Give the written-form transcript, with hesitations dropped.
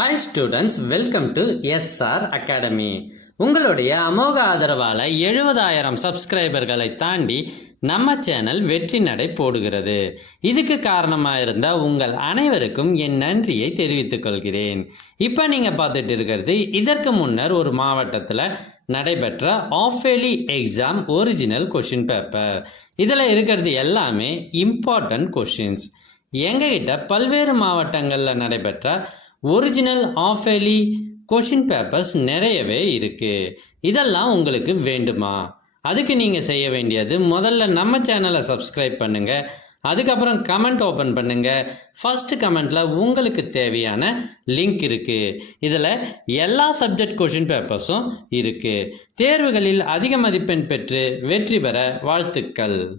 Hi students, welcome to SR academy. உங்களுடைய அமோக ஆதரவால் 70,000 சப்ஸ்கிரைபர்களை தாண்டி நம்ம சேனல் வெற்றி நடை போடுகிறது. இதுக்கு காரணமாக இருந்த உங்கள் அனைவருக்கும் என் நன்றியை தெரிவித்துக் கொள்கிறேன். இப்போ நீங்கள் பார்த்துட்டு இருக்கிறது இதற்கு முன்னர் ஒரு மாவட்டத்தில் நடைபெற்ற of-yearly exam original question paper. இதில் இருக்கிறது எல்லாமே இம்பார்ட்டன்ட் கொஷின்ஸ். எங்ககிட்ட பல்வேறு மாவட்டங்களில் நடைபெற்ற ஒரிஜினல் ஆஃப்-இயர்லி கொஷின் பேப்பர்ஸ் நிறையவே இருக்குது. இதெல்லாம் உங்களுக்கு வேண்டுமா? அதுக்கு நீங்கள் செய்ய வேண்டியது முதல்ல நம்ம சேனலை சப்ஸ்கிரைப் பண்ணுங்கள். அதுக்கப்புறம் கமெண்ட் ஓப்பன் பண்ணுங்கள். ஃபஸ்ட்டு கமெண்ட்டில் உங்களுக்கு தேவையான லிங்க் இருக்குது. இதில் எல்லா சப்ஜெக்ட் கொஷின் பேப்பர்ஸும் இருக்குது. தேர்வுகளில் அதிக மதிப்பெண் பெற்று வெற்றி பெற வாழ்த்துக்கள்.